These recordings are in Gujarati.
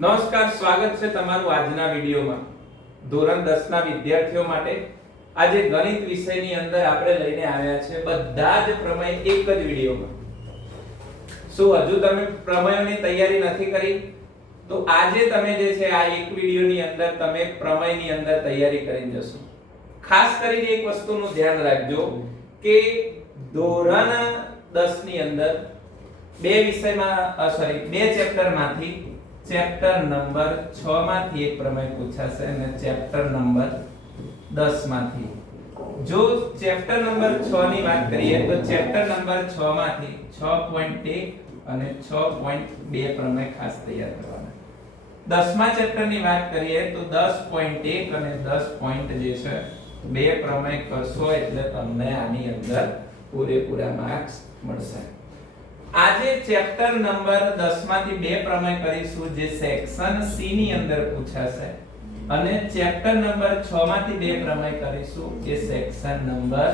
નમસ્કાર, સ્વાગત છે તમારું આજના વિડિયોમાં. ધોરણ 10 ના વિદ્યાર્થીઓ માટે આજે ગણિત વિષયની અંદર આપણે લઈને આવ્યા છે બધા જ પ્રમેય એક જ વિડિયોમાં. શું હજુ તમે પ્રમેયોની તૈયારી નથી કરી? તો આજે તમે જે છે આ એક વિડિયોની અંદર તમે પ્રમેયની અંદર તૈયારી કરીને જશો. ખાસ કરીને એક વસ્તુનું ધ્યાન રાખજો કે ધોરણ 10 ની અંદર બે વિષયમાં બે ચેપ્ટરમાંથી ચેપ્ટર નંબર 6 માંથી એક પ્રમેય પૂછાશે અને ચેપ્ટર નંબર 10 માંથી. જો ચેપ્ટર નંબર 6 ની વાત કરીએ તો ચેપ્ટર નંબર 6 માંથી 6.1 અને 6.2 પ્રમેય ખાસ તૈયાર કરવાના. 10મા ચેપ્ટર ની વાત કરીએ તો 10.1 અને 10. જે છે બે પ્રમેય કરશો એટલે તમને આની અંદર પૂરેપૂરા માર્ક્સ મળશે. આજે ચેપ્ટર નંબર 10 માંથી બે પ્રમેય કરીશું જે સેક્શન સી ની અંદર પૂછાશે અને ચેપ્ટર નંબર 6 માંથી બે પ્રમેય કરીશું જે સેક્શન નંબર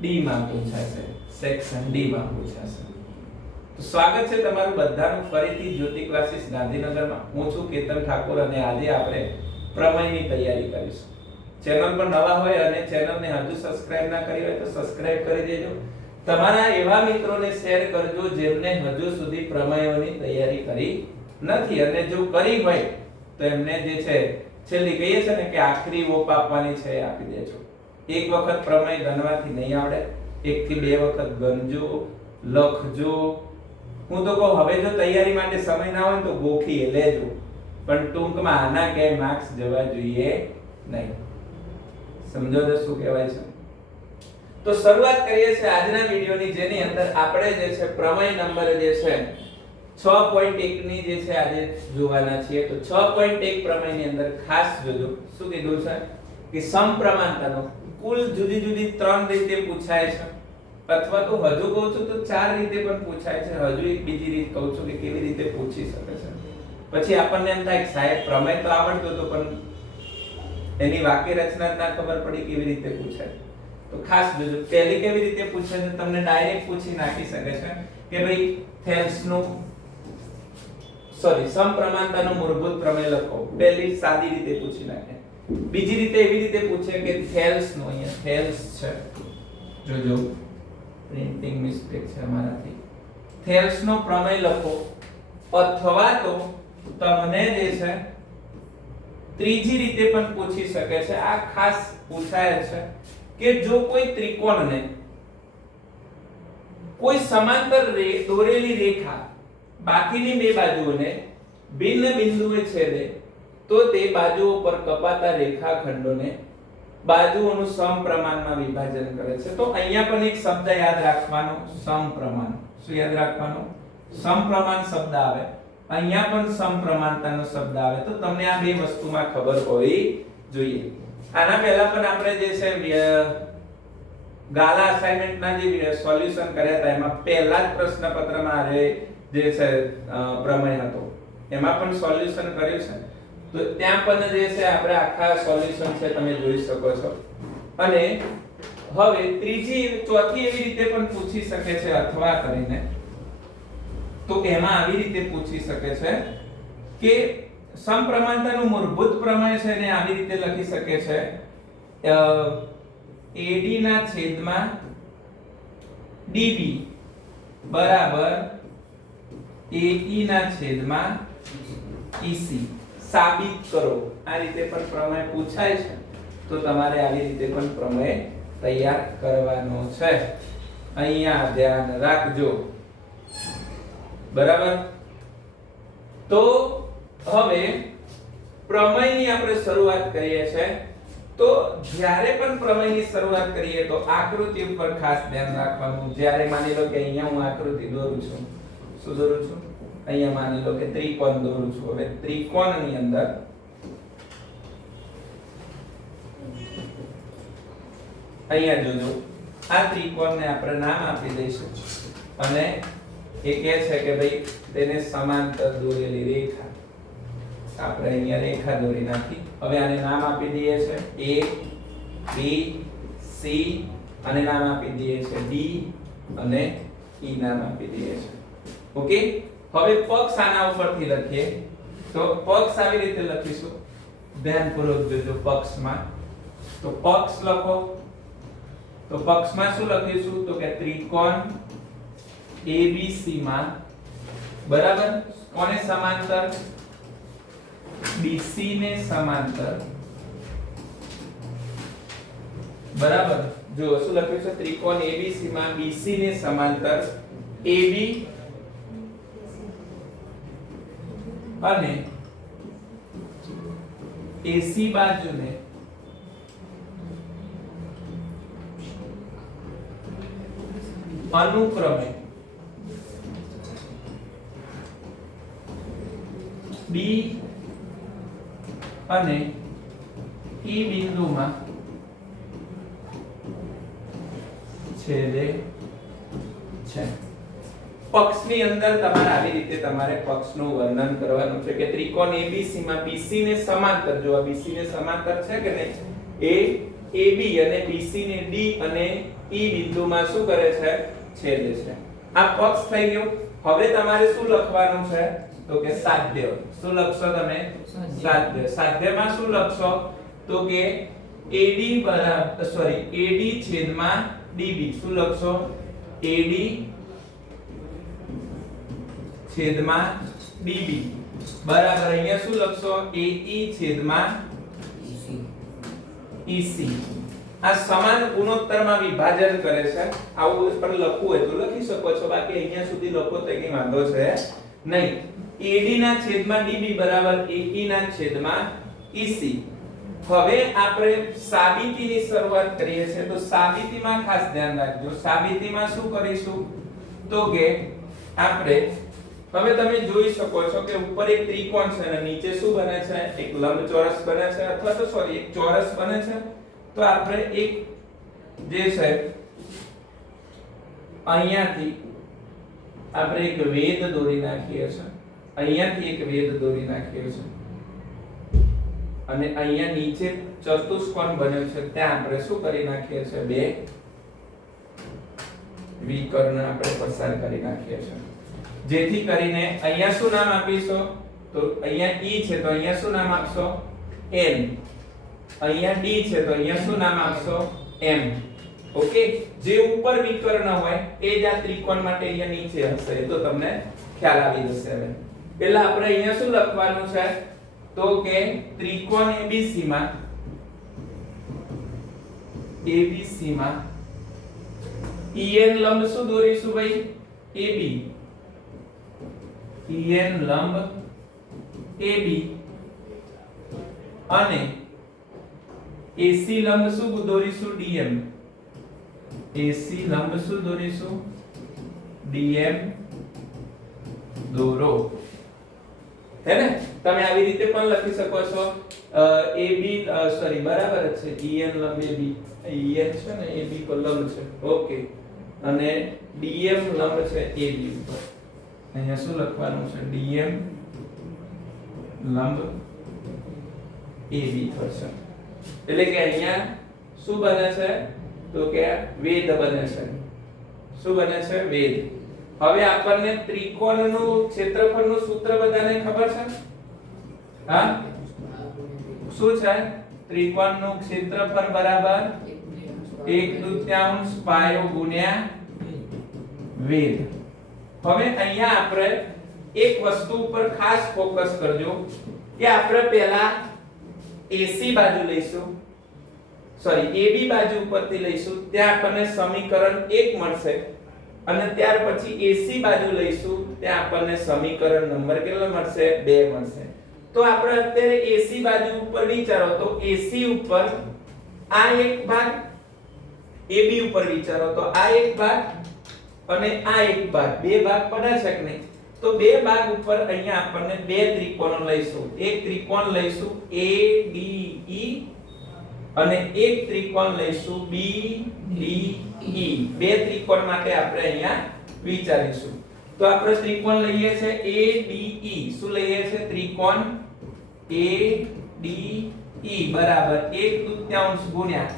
ડી માં પૂછાશે. સેક્શન ડી માં પૂછાશે. તો સ્વાગત છે તમારું બધાનું ફરીથી જ્યોતિ ક્લાસીસ ગાંધીનગરમાં. હું છું કેતન ઠાકોર અને આજે આપણે પ્રમેયની તૈયારી કરીશું. ચેનલ પર નવા હોય અને ચેનલને હજુ સબસ્ક્રાઇબ ના કરી હોય તો સબસ્ક્રાઇબ કરી દેજો. તમારા એવા મિત્રોને શેર કરજો જેમને હજુ સુધી પ્રમેયોની તૈયારી કરી નથી અને જો કરી હોય તો એમને જે છે છેલ્લી કહીએ છે ને કે આખરી ઓપ આપવાની છે એ આપી દેજો. એક વખત પ્રમેય ગણવાથી નહીં આવડે, એક થી બે વખત ગણજો, લખજો. હું તો કહું હવે જો તૈયારી માટે સમય ના હોય તો ગોખી લેજો, પણ ટૂંકમાં આના ક્યાંય માર્ક્સ જવા જોઈએ નહીં. સમજો તો શું કહેવાય છે? તો શરૂઆત કરીએ છીએ આજના વિડિયોની જેની અંદર આપણે જે છે પ્રમેય નંબર જે છે 6.1 ની જે છે આજે જોવાના છીએ. તો 6.1 પ્રમેયની અંદર ખાસ જોજો શું કીધું છે કે સમપ્રમાણતાનો કુલ જુદી જુદી ત્રણ રીતે પૂછાય છે, અથવા તો હજુ કહું છું તો ચાર રીતે પણ પૂછાય છે. હજુ એક બીજી રીત કહું છું કે કેવી રીતે પૂછી શકે છે. પછી આપણને એમ થાય કે સાહેબ પ્રમેય તો આવડતો હતો પણ એની વાક્ય રચના જ ના ખબર પડી કેવી રીતે પૂછાય. તો ખાસ જોજો. પહેલી કેવી રીતે પૂછે છે તમને ડાયરેક્ટ પૂછી નાખી શકે છે કે ભાઈ થેલ્સનું સમપ્રમાણતાનો મૂળભૂત પ્રમેય લખો. પહેલી સાદી રીતે પૂછી નાખે. બીજી રીતે એવી રીતે પૂછે કે થેલ્સનો, અહીંયા થેલ્સ છે જોજો પ્રિન્ટિંગ મિસ્ટેક છે અમારાથી. થેલ્સનો પ્રમેય લખો, અથવા તો તમને જે છે ત્રીજી રીતે પણ પૂછી શકે છે. આ ખાસ પૂછાય છે કે જો કોઈ ત્રિકોણને કોઈ સમાંતર દોરેલી રેખા બાકીની બે બાજુઓને ભિન્ન બિંદુએ છેદે તો તે બાજુઓ પર કપાતા રેખાખંડોને બાજુઓનું સમપ્રમાણમાં વિભાજન કરે છે. તો અહીંયા પણ એક શબ્દ યાદ રાખવાનો, સમપ્રમાણ. શું યાદ રાખવાનો? સમપ્રમાણ શબ્દ આવે. અહીંયા પણ સમપ્રમાણતાનો શબ્દ આવે. તો તમને આ બે વસ્તુમાં ખબર હોવી જોઈએ. આના પહેલા પણ આપણે જે છે ગાલા અસાઇનમેન્ટના જે સોલ્યુશન કર્યા હતા એમાં પહેલા જ પ્રશ્નપત્રમાં જે છે પ્રમેય હતો એમાં પણ સોલ્યુશન કર્યું છે. તો ત્યાં પણ જે છે આપણે આખા સોલ્યુશન છે તમે જોઈ શકો છો. અને હવે ચોથી એવી રીતે પણ પૂછી શકે છે અથવા કરીને. તો એમાં આવી રીતે પૂછી શકે છે કે સમપ્રમાણતાનું મૂળભૂત પ્રમેય છે ને આવી રીતે લખી શકે છે AD ના છેદમાં DB બરાબર AE ના છેદમાં EC સાબિત કરો. આ રીતે પણ પ્રમેય પૂછાય છે. તો તમારે આવી રીતે પણ પ્રમેય તૈયાર કરવાનો છે. અહીંયા ધ્યાન રાખજો. બરાબર. તો હવે પ્રમેયની આપણે શરૂઆત કરીએ છીએ. તો જ્યારે પણ પ્રમેયની શરૂઆત કરીએ તો આકૃતિ ઉપર ખાસ ધ્યાન રાખવાનું. જ્યારે માની લો કે અહીંયા હું આકૃતિ દોરું છું. શું દોરું છું? અહીંયા માની લો કે ત્રિકોણ દોરું છું. હવે ત્રિકોણની અંદર અહીંયા જોજો આ ત્રિકોણને આપણે નામ આપી દઈશું અને એ કહે છે કે ભાઈ તેને સમાંતર દોરેલી રેખા. આપણે અહીંયા રેખા દોરી નાખી. હવે આને નામ આપી દઈએ છે A B C અને નામ આપી દઈએ છે D અને E નામ આપી દઈએ છે. ઓકે. હવે પક્ષ આના ઉપરથી લખીએ તો પક્ષ આવી રીતે લખીશું, ધ્યાનપૂર્વક જોજો. પક્ષમાં તો પક્ષ લખો, તો પક્ષમાં શું લખીશું તો કે ત્રિકોણ ABC માં બરાબર કોને સમાંતર, BC ને સમાંતર, બરાબર. જો શું લખ્યું છે, ત્રિકોણ ABC માં BC ને સમાંતર AB અને AC બાજુને અનુક્રમે B અને E બિંદુમાં છેદે છે. પક્ષની અંદર તમારે આવી રીતે તમારે પક્ષનું વર્ણન કરવાનું છે કે ત્રિકોણ ABC માં BC ને સમાંતર, જો આ BC ને સમાંતર છે કે નહીં, એ AB અને BC ને D અને E બિંદુમાં શું કરે છે, છેદે છે. આ પક્ષ થઈ ગયો. હવે તમારે શું લખવાનું છે તો કે સાધ્ય. શું લખશો તમે, સાધ્ય. સાધ્યમાં શું લખશો તો કે AD છેદમાં DB. શું લખશો, AD છેદમાં DB બરાબર. અહીંયા શું લખશો, AE છેદમાં EC. આ સમાન ગુણોત્તરમાં વિભાજન કરે છે. આવું પણ લખવું હોય તો લખી શકો છો, બાકી અહીંયા સુધી લખો તો કઈ વાંધો છે નહીં. AD ના છેદમાં DB બરાબર AE ના છેદમાં EC. હવે આપણે સાબિતીની શરૂઆત કરીએ છીએ. તો સાબિતીમાં ખાસ ધ્યાન રાખજો. સાબિતીમાં શું કરીશું તો કે આપણે હવે તમે જોઈ શકો છો કે ઉપર એક ત્રિકોણ છે અને નીચે શું બને છે, એક લંબચોરસ બને છે, અથવા તો સોરી એક ચોરસ બને છે. તો આપણે એક જે છે અહીંયાથી આપણે એક વેધ દોરી નાખીએ છીએ, અહીંયાથી એક વેધ દોરી નાખીએ છીએ અને અહીંયા નીચે ચતુષ્કોણ બન્યો છે ત્યાં આપણે શું કરી નાખીએ છીએ, બે વિકર્ણ આપણે પસાર કરી નાખીએ છીએ. જેથી કરીને અહીંયા શું નામ આપીશું તો અહીંયા E છે તો અહીંયા શું નામ આપશો, N. અહીંયા D છે તો અહીંયા શું નામ આપશો, M. ઓકે. જે ઉપર વિકર્ણ હોય એ જ આ ત્રિકોણ માટે અહીંયા નીચે હશે, એ તો તમને ખ્યાલ આવી જશે. હવે પહેલા આપણે અહીંયા શું લખવાનું છે તો કે ત્રિકોણ ABC માં EN લંબ શું દોરીશું ભાઈ, AB. EN લંબ AB અને AC લંબ શું દોરીશું, DM. AC લંબ શું દોરીશું, DM દોરો. હે ને, તમે આવી રીતે પણ લખી શકો છો. AB સોરી બરાબર છે, EN લંબ AB, EN છે ને AB પર લંબ છે, ઓકે, અને DM લંબ છે AB ઉપર. અહીંયા શું લખવાનું છે, DM લંબ AB થશે. એટલે કે અહીંયા શું બને છે તો કે વેધ બને છે. શું બને છે, વેધ. હવે આપણને ત્રિકોણનું ક્ષેત્રફળનું સૂત્ર બધાને ખબર છે? હા, શું છે? ત્રિકોણનું ક્ષેત્રફળ બરાબર 1/2 પાયો ગુણ્યા વેધ. હવે અહીંયા આપણે એક વસ્તુ ઉપર ખાસ ફોકસ કરજો કે આપણે પહેલા AC બાજુ લઈશું, સોરી AB બાજુ ઉપરથી લઈશું, ત્યાં આપણને સમીકરણ 1 મળશે અને ત્યાર પછી AC બાજુ લઈશું, ત્યાં આપણને સમીકરણ નંબર કેટલો મળશે, 2 મળશે. તો આપણે અત્યારે AC બાજુ ઉપર વિચારો તો AC ઉપર આ એક ભાગ, AB ઉપર વિચારો તો આ એક ભાગ અને આ એક ભાગ, બે ભાગ પડે છે કે નહીં? તો બે ભાગ ઉપર અહીંયા આપણને બે ત્રિકોણો લઈશું. એક ત્રિકોણ લઈશું ADE અને એક ત્રિકોણ લઈશું BDE. બે ત્રિકોણ માટે આપણે અહીંયા વિચારીશું. તો આપણે ત્રિકોણ લઈએ છે ADE. શું લઈએ છે, ત્રિકોણ ADE બરાબર 1/2 ગુણ્યા,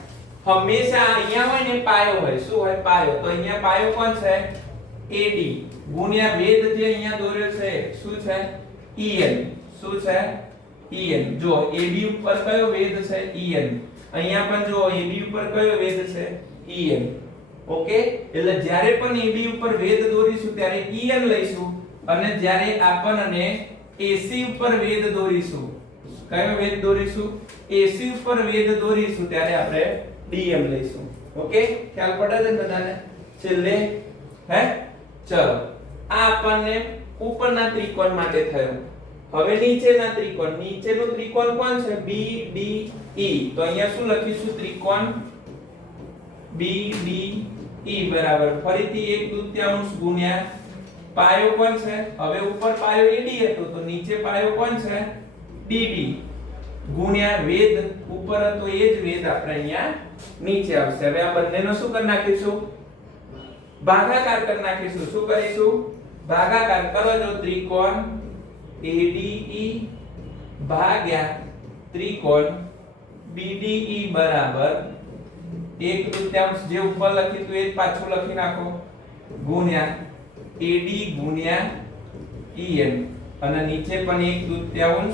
હંમેશા અહીંયા હોય ને પાયો હોય, શું હોય, પાયો. તો અહીંયા પાયો કોણ છે, AD ગુણ્યા વેધ જે અહીંયા દોર્યો છે શું છે, EN. શું છે en. જો AB ઉપર કયો વેધ છે en. અહીંયા પણ જો AB ઉપર કયો વેધ છે en. ઓકે, એટલે જ્યારે પણ AB ઉપર વેધ દોરીશું ત્યારે en લઈશું અને જ્યારે આપણને AC ઉપર વેધ દોરીશું, કયો વેધ દોરીશું AC ઉપર વેધ દોરીશું ત્યારે આપણે dm લઈશું. ઓકે, ખ્યાલ પડે છે બધાને? છેલ્લે હે ચલો આ આપણને ઉપરના ત્રિકોણ માટે થયું. હવે નીચેના ત્રિકોણ, નીચેનું ત્રિકોણ કોણ છે BDE. તો અહીંયા શું લખીશું ત્રિકોણ BDE બરાબર ફરીથી 1/2 ગુણ્યા પાયો કોણ છે? હવે ઉપર પાયો AD હતો તો નીચે પાયો કોણ છે DD ગુણ્યા વેધ ઉપર હતો એ જ વેધ આપણે અહીંયા નીચે આવશે. હવે આ બંનેનો શું કરી નાખીશું ભાગાકાર કરી નાખીશું. શું કરીશું ભાગાકાર કરો. જો ત્રિકોણ ADE ભાગ્યા ત્રિકોણ BDE બરાબર 1/2 જે ઉપર લખ્યું એ જ પાછું લખી નાખો ગુણ્યા AD ગુણ્યા EM અને નીચે પણ 1/2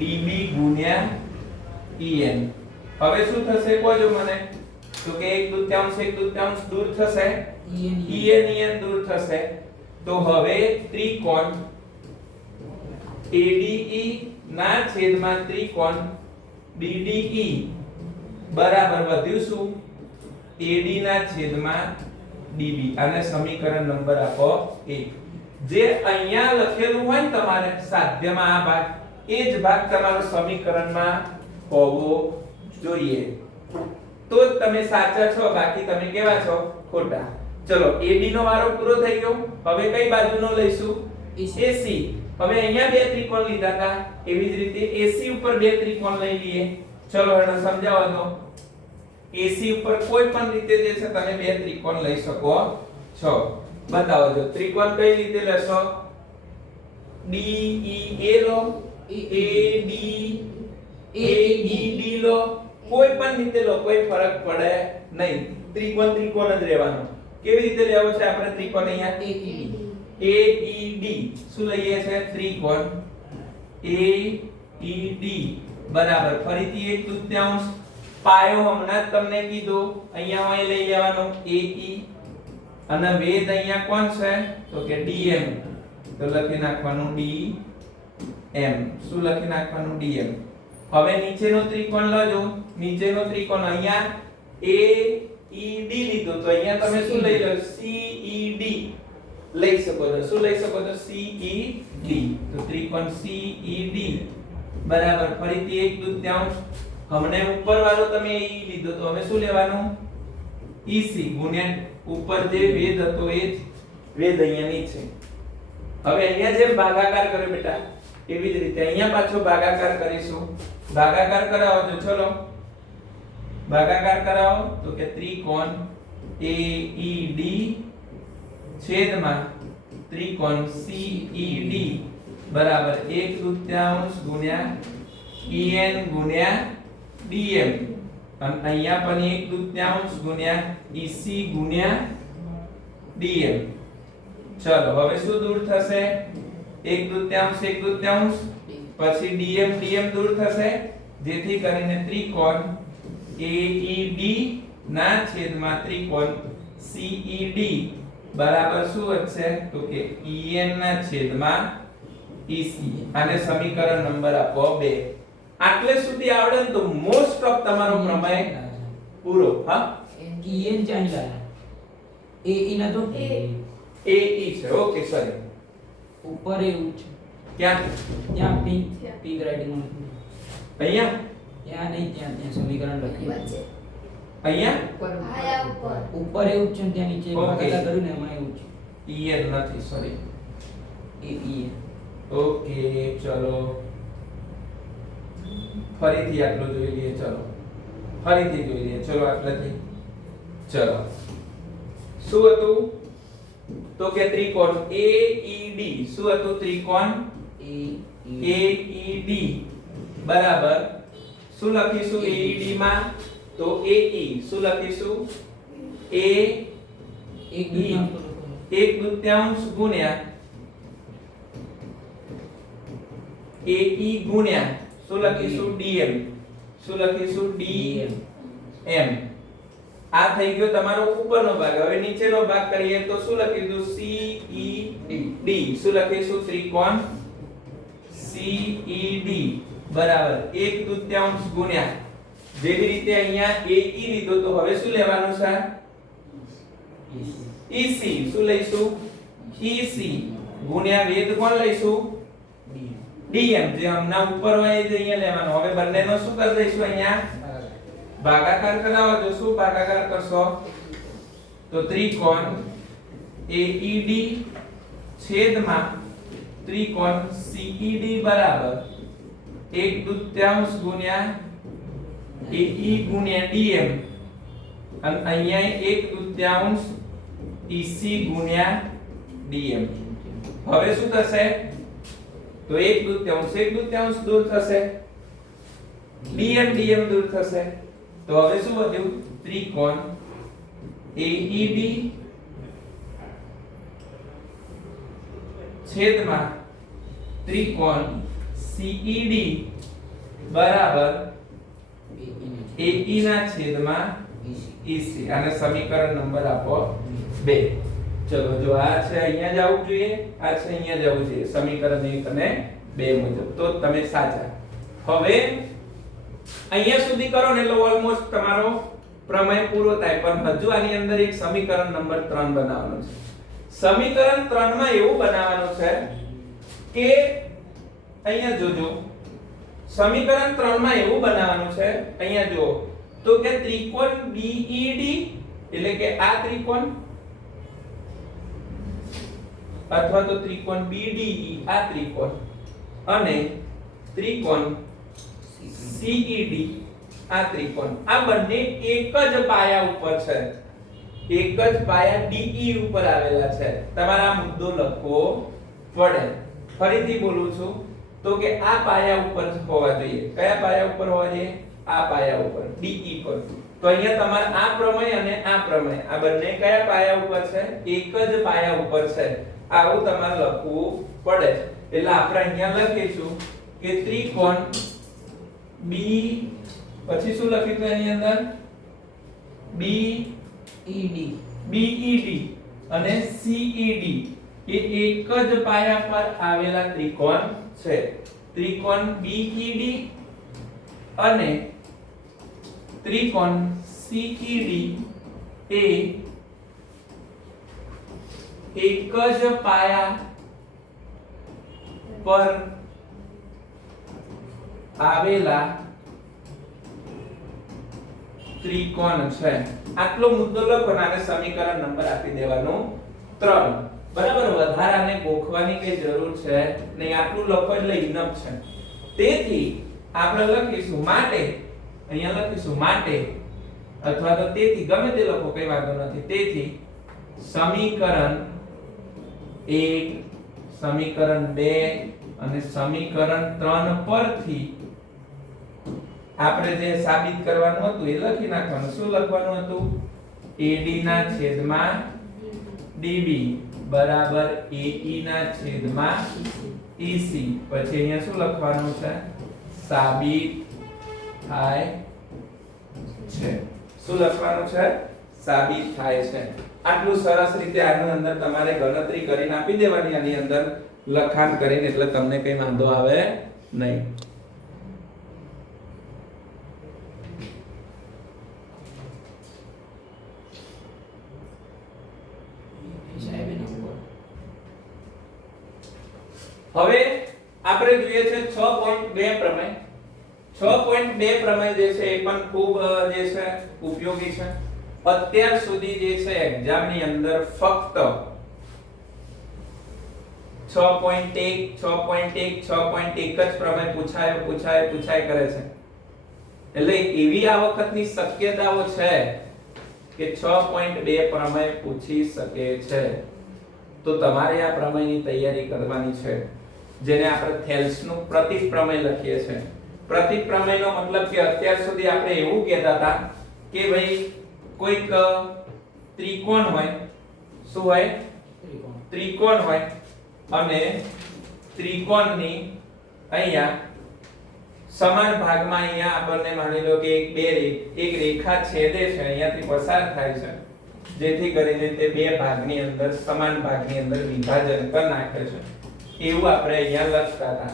DB ગુણ્યા EN. હવે શું થશે કોજો મને? તો કે 1/2 દૂર થશે, EN દૂર થશે. તો હવે ત્રિકોણ ADE ના છેદમાં ત્રિકોણ BDE બરાબર વધ્યું શું AD ના છેદમાં DB. આને સમીકરણ નંબર આપો 1. જે અહીંયા લખેલું હોય ને તમારે સાધ્યમાં આ ભાગ એ જ ભાગ તમારો સમીકરણમાં હોવો જોઈએ. તો જ તમે સાચા છો, બાકી તમે કેવા છો ખોટા. ચલો AB નો વારો પૂરો થઈ ગયો. હવે કઈ બાજુનો લઈશું AC. હવે અહીંયા બે ત્રિકોણ લીધા હતા એવી જ રીતે AC ઉપર બે ત્રિકોણ લઈ લઈએ. ચલો એને સમજાવો તો AC ઉપર કોઈ પણ રીતે જે છે તમે બે ત્રિકોણ લઈ શકો છો. બતાવો જો ત્રિકોણ કઈ રીતે લેશો? DEA લો, AED લો, કોઈ પણ રીતે લો, કોઈ ફરક પડે નહીં. ત્રિકોણ ત્રિકોણ જ રહેવાનો. કેવી રીતે લેવો છે આપણે ત્રિકોણ? અહીંયા AED શું લઈએ છે ત્રિકોણ AED બરાબર ફરીથી 1/2 પાયો હમણાં જ તમને કીધું અહીંયા હોય લઈ લેવાનો AE અને વેધ અહીંયા કોણ છે તો કે DM. તો લખી નાખવાનું DM. શું લખી નાખવાનું DM. હવે નીચેનો ત્રિકોણ લેજો. નીચેનો ત્રિકોણ અહીંયા AED લીધો તો અહીંયા તમે શું લઈ લો CED લઈ શકો છો. શું લઈ શકો છો CED. તો ત્રિકોણ CED બરાબર ફરીથી 1/2 હમણે ઉપર વાળો તમે E લીધો તો હવે શું લેવાનું EC ગુણ્યા ઉપર જે વેધ હતો એ જ વેધ અહીંયા નીચે. હવે અહીંયા જેમ ભાગાકાર કર્યો બેટા એવી જ રીતે અહીંયા પાછો ભાગાકાર કરીશું. ભાગાકાર કરાવો તો ચલો ભાગાકાર કરાવો તો કે ત્રિકોણ AED છેદમાં ત્રિકોણ CED બરાબર 1/2 ગુણ્યા EN ગુણ્યા DM અને અહીંયા પણ 1/2 ગુણ્યા EC ગુણ્યા DM. ચલો હવે શું દૂર થશે 1/2 પછી DM દૂર થશે જેથી કરીને ત્રિકોણ AED ના છેદમાં ત્રિકોણ CED બરાબર શું વધશે તો કે EN ના છેદમાં EC. આને સમીકરણ નંબર આપો 2. આટલે સુધી આવડે ને તો મોસ્ટ ઓફ તમારો પ્રમેય પૂરો. હા EN ચાંદલા AE ના તો AE છે. ઓકે સોરી ઉપર એવું છે ક્યાં ત્યાં પિંક રાઇટિંગ માં અહીંયા ત્યાં નહીં ત્યાં સમીકરણ લખ્યું અહીંયા ઉપર એવું છે ને ત્યાં નીચે Okay. ભાગાકાર કર્યું ને એમાં એવું છે EN નથી સોરી AE. ઓકે ચલો ફરીથી આટલો જોઈ લઈએ. ચલો ફરીથી જોઈ લઈએ. ચલો આટલાથી ચલો શું હતું તો કે ત્રિકોણ AED. શું હતું ત્રિકોણ AED બરાબર શું લખીશું AED માં તો AE શું લખીશું AE 1/2 ગુણ્યા AE ગુણ્યા શું લખીશું DM, શું લખીશું DM. આ થઈ ગયો તમારો ઉપરનો ભાગ. હવે નીચેનો ભાગ કરીએ તો શું લખીશું CED, શું લખીશું ત્રિકોણ CED બરાબર 1/2 ગુણ્યા જેવી રીતે અહીંયા AE લીધો તો હવે શું લેવાનું છે EC, શું લઈશું EC ગુણ્યા વેધ કોણ લઈશું DM, જે હમણાં ઉપર હોય એ જ અહીંયા લેવાનો. હવે બંનેનો શું કરી દઈશું અહીંયા ભાગાકાર કરાવો. તો શું ભાગાકાર કરશો તો ત્રિકોણ AED છેદમાં ત્રિકોણ CED બરાબર 1/2 ગુણ્યા AE ગુણ્યા DM અને અહીંયા 1/2 EC ગુણ્યા DM. હવે શું થશે તો 1/2 દૂર થશે, DM દૂર થશે. તો હવે શું વધ્યું ત્રિકોણ AED છેદમાં ત્રિકોણ CED બરાબર AE ના છેદમાં EC. આને સમીકરણ નંબર આપો 2. ચલો જો આ છે અહીંયા જવું જોઈએ, આ છે અહીંયા જવું જોઈએ સમીકરણ 1 અને 2 મુજબ, તો તમે સાચા. હવે અહીંયા સુધી કરો ને એટલે ઓલમોસ્ટ તમારો પ્રમેય પૂરો થાય. પણ હજુ આની અંદર એક સમીકરણ નંબર 3 બનાવવાનું છે. સમીકરણ 3 માં એવું બનાવવાનું છે કે અહીંયા જોજો, સમીકરણ 3 માં એવું બનાવવાનું છે અહીંયા જો તો કે ત્રિકોણ BED એટલે કે આ ત્રિકોણ અથવા તો ત્રિકોણ BDE આ ત્રિકોણ અને ત્રિકોણ CED આ ત્રિકોણ, આ બંને એક જ પાયા ઉપર છે, એક જ પાયા DE ઉપર આવેલા છે. તમારે આ મુદ્દો લખવો પડે. ફરીથી બોલું છું તો કે આ પાયા ઉપર હોવા જોઈએ. કયા પાયા ઉપર હોવા જોઈએ? આ પાયા ઉપર DE પર. તો અહીંયા તમારે આ પ્રમેય અને આ પ્રમેય આ બંને કયા પાયા ઉપર છે? એક જ પાયા ઉપર છે. આવું તમારે લખવું પડે. એટલે આપણે અહીંયા લખીશું કે ત્રિકોણ B પછી શું લખીશું એની અંદર BED અને CED એ એક જ પાયા પર આવેલા ત્રિકોણ છે. ત્રિકોણ BED અને ત્રિકોણ CED એ એક જ પાયા પર આવેલા ત્રિકોણ છે. આટલો મુદ્દો લખો અને આને સમીકરણ નંબર આપી દેવાનો 3. બરાબર, વધારાને ગોખવાની કઈ જરૂર છે નહીં. આટલું લખો એટલે ઇનફ છે. તેથી આપણે લખીશું માટે, અહીંયા લખીશું માટે અથવા તો તેથી, ગમે તે લખો કઈ વાંધો નથી. તેથી સમીકરણ 1, સમીકરણ 2 અને સમીકરણ 3 પરથી આપણે જે સાબિત કરવાનું હતું એ લખી નાખવાનું. શું લખવાનું હતું? AD ના છેદમાં DB બરાબર AE ના છેદમાં EC. પછી અહીંયા શું લખવાનું છે? સાબિત થાય છે. શું લખવાનું છે? સાબિત થાય છે. આટલું સરસ રીતે આની અંદર તમારે ગણતરી કરીને આપી દેવાની, આની અંદર લખાણ કરીને, એટલે તમને કઈ વાંધો આવે નહીં. હવે આપણે જોઈએ છે 6.2 પ્રમેય. 6.2 પ્રમેય જે છે એ પણ ખૂબ જે છે ઉપયોગી છે. અત્યાર સુધી જે છે એક્ઝામ ની અંદર ફક્ત 6.1 જ પ્રમેય પૂછાય કરે છે. એટલે એવી આ વખતની શક્યતાઓ છે કે 6.2 પ્રમેય પૂછી શકે છે. તો તમારે આ પ્રમેયની તૈયારી કરવાની છે, જેને આપણે થેલ્સનું પ્રતીક પ્રમેય લખીએ છીએ. પ્રતીક પ્રમેયનો મતલબ કે અત્યાર સુધી આપણે એવું કહેતા હતા કે ભાઈ કોઈક ત્રિકોણ હોય, શું હોય? ત્રિકોણ હોય અને ત્રિકોણની અહીંયા સમાન ભાગમાં અહીંયા આપણને માની લો કે એક રેખા છેદે છે, અહીંયાથી પસાર થાય છે, જેથી કરીને તે બે ભાગની અંદર સમાન ભાગની અંદર વિભાજન કરી નાખે છે, એવું આપણે અહીંયા લખતા હતા.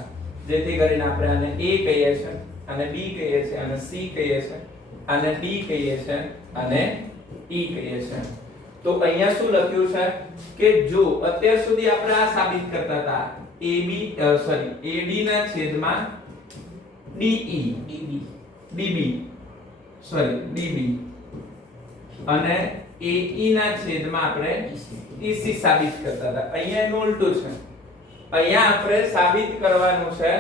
જેથી કરીને આપણે આને A કહીએ છીએ, આને B કહીએ છીએ, આને C કહીએ છીએ, આને D કહીએ છીએ, અને E કહીએ છીએ. તો અહીંયા શું લખ્યું છે કે જો અત્યાર સુધી આપણે આ સાબિત કરતા હતા AD ના છેદમાં DE DB અને AE ના છેદમાં આપણે EC સાબિત કરતા હતા. અહીંયા એનું ઉલટું છે. અહીંયા આપણે સાબિત કરવાનું છે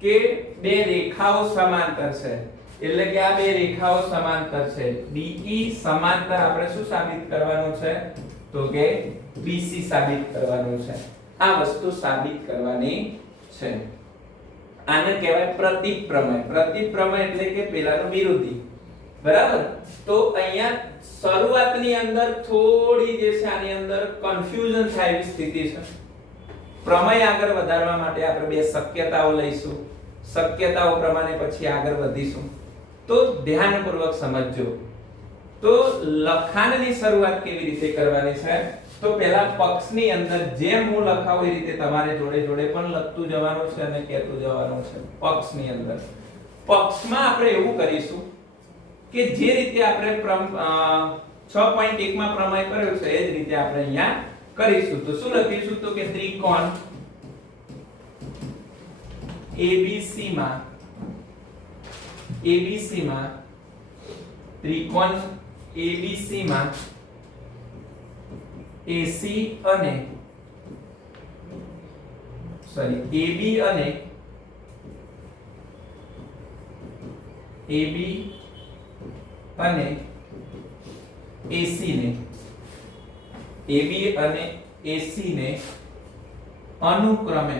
કે બે રેખાઓ સમાંતર છે, એટલે કે આ બે રેખાઓ સમાંતર છે. DE સમાંતર આપણે શું સાબિત કરવાનું છે તો કે BC સાબિત કરવાનું છે. આ વસ્તુ સાબિત કરવાની છે. આને કહેવાય પ્રતિપ્રમેય. પ્રતિપ્રમેય એટલે કે પેલાનું વિરોધી. બરાબર? તો અહીંયા શરૂઆતની અંદર થોડી જે છે આની અંદર કન્ફ્યુઝન થાય એવી સ્થિતિ છે. પ્રમેય આગળ વધારવા માટે આપણે બે શક્યતાઓ લઈશું. શક્યતાઓ પ્રમાણે પછી આગળ વધીશું. તો ધ્યાનપૂર્વક સમજજો. તો લખાણની શરૂઆત કેવી રીતે કરવાની છે? તો પહેલા પક્ષની અંદર જેમ હું લખાવું એ રીતે તમારે જોડે જોડે પણ લખતું જવાનું છે અને કહેતું જવાનું છે. પક્ષની અંદર પક્ષમાં આપણે એવું કરીશું કે જે રીતે આપણે 6.1 માં પ્રમેય કર્યો છે એ જ રીતે આપણે અહીંયા કરીશું. તો શું લખીશું તો કે ત્રિકોણ ABC માં ત્રિકોણ ABC માં AC અને AB અને AC ને અનુક્રમે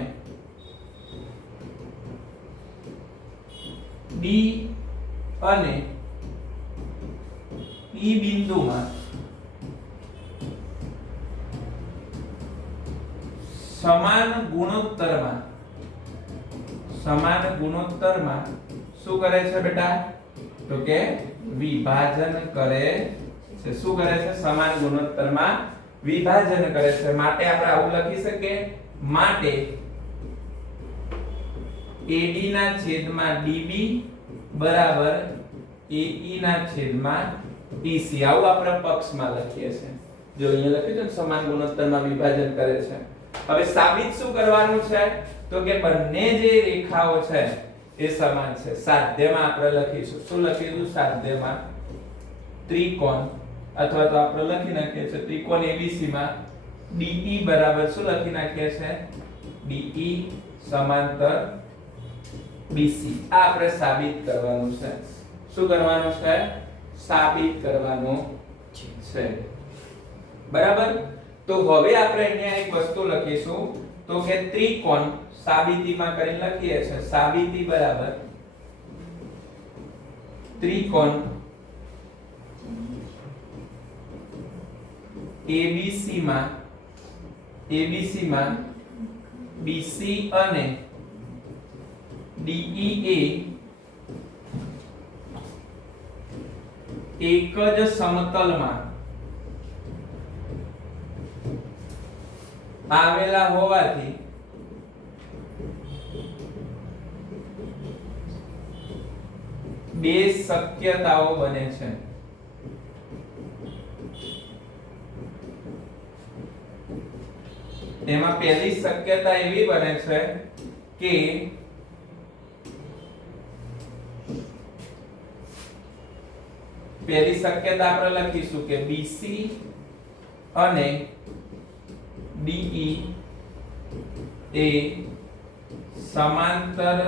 D અને E બિંદુમાં સમાન ગુણોત્તરમાં શું કરે છે બેટા તો કે વિભાજન કરે છે. શું કરે છે? સમાન ગુણોત્તરમાં વિભાજન કરે છે. માટે આપણે આવું લખી શકીએ, માટે AD ના છેદમાં DB બરાબર AE ના છેદમાં EC. આવું આપણે પક્ષમાં લખીએ છીએ. જો અહીંયા લખ્યું છે ને સમાન ગુણોત્તરમાં વિભાજન કરે છે. હવે સાબિત શું કરવાનું છે તો કે બંને જે રેખાઓ છે એ સમાન છે. સાધ્યમાં આપણે લખીશું. શું લખીશું? સાધ્યમાં ત્રિકોણ અથવા તો આપણે લખી નાખીએ છીએ ત્રિકોણ ABC માં DE બરાબર શું લખી નાખીએ છીએ DE સમાંતર BC. આ આપણે સાબિત કરવાનું છે. શું કરવાનું છે? સાબિત કરવાનું છે. બરાબર? તો હવે આપણે અહીંયા એક વસ્તુ લખીશું તો કે ત્રિકોણ સાબિતીમાં કરીને લખીએ છીએ સાબિતી બરાબર ત્રિકોણ ABC માં BC અને DE એક જ સમતલમાં આવેલા હોવાથી બે શક્યતાઓ બને છે. તેમાં પહેલી શક્યતા એવી બને છે કે પહેલી શક્યતા આપણે લખીશું કે BC અને DE એ સમાંતર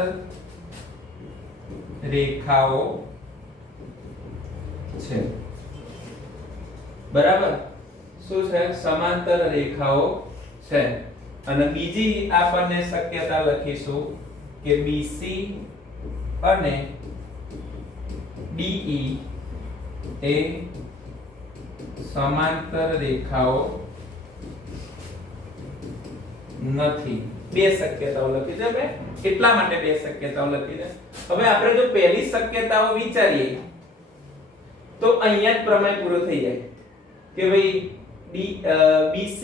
રેખાઓ છે. બરાબર? શું છે? સમાંતર રેખાઓ છે. અને બીજી આપણને શક્યતા લખીશું કે BC અને DE એ સમાંતર રેખાઓ નથી. બે શક્યતાઓ લખી છે આપણે એટલા માટે બે શક્યતાઓ લખી છે. હવે આપણે જો પહેલી શક્યતાઓ વિચારીએ તો અહીંયા જ પ્રમેય પૂરો થઈ જાય કે ભાઈ BC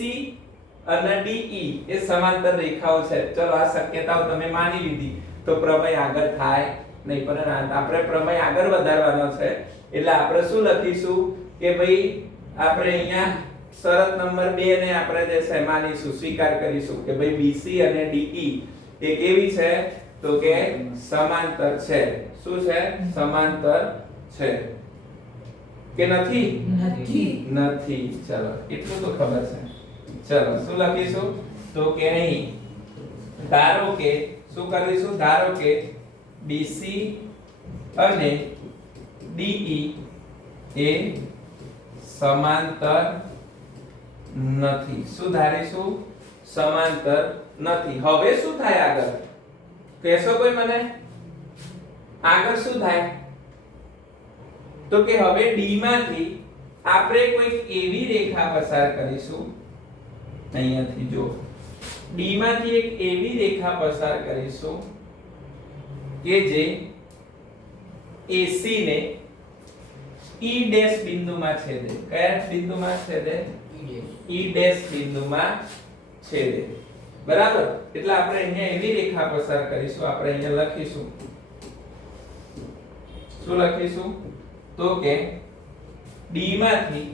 અને DE એ સમાંતર રેખાઓ છે. ચલો આ શક્યતાઓ તમે માની લીધી તો પ્રમેય આગળ થાય નહીં, પણ આપણે પ્રમેય આગળ વધારવાનો છે એટલે આપણે શું લખીશું કે ભાઈ આપણે અહીંયા શરત નંબર 2 ને આપણે જે છે માનીશું, સ્વીકાર કરીશું કે ભાઈ BC અને DE એ કેવી છે તો કે સમાંતર છે. શું છે? સમાંતર છે કે નથી? નથી. ચલો એટલું તો ખબર છે. ચલો શું લખીશું તો કે અહીં ધારો કે શું કરીશું, ધારો કે BC અને DE એ સમાંતર નથી. શું ધારીશું? સમાંતર નથી. હવે શું થાય આગળ કહેશો કોઈ મને? આગળ શું થાય તો કે હવે D માંથી આપણે કોઈક એવી રેખા પસાર કરીશું, અહીંયાથી જો D માંથી એક એવી રેખા પસાર કરીશું કે જે AC ને E ડેશ બિંદુમાં છેદે. કયા બિંદુમાં છેદે? E ડેશ બિંદુમાં છેદે. બરાબર. એટલે આપણે અહીંયા એવી રેખા પસાર કરીશું, આપણે અહીંયા લખીશું. શું લખીશું તો કે D માંથી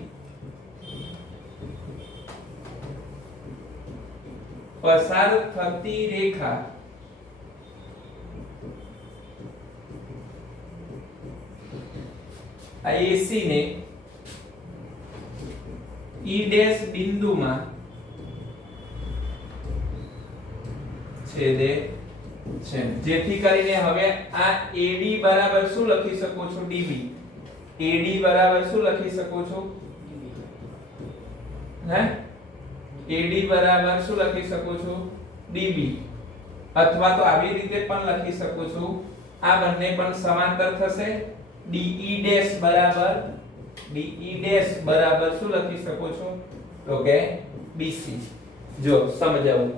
પસાર થતી રેખા આ AC ને E ડેશ બિંદુમાં છેદે છે. જેથી કરીને હવે આ AD બરાબર શું લખી શકો છો? DB. AD બરાબર શું લખી શકો છો? હે AD બરાબર શું લખી શકો છો? DB. અથવા તો આવી રીતે પણ લખી શકો છો, આ બંને પણ સમાંતર થશે. DE ડેશ બરાબર શું લખી શકો છો તો કે BC. જો સમજાવું,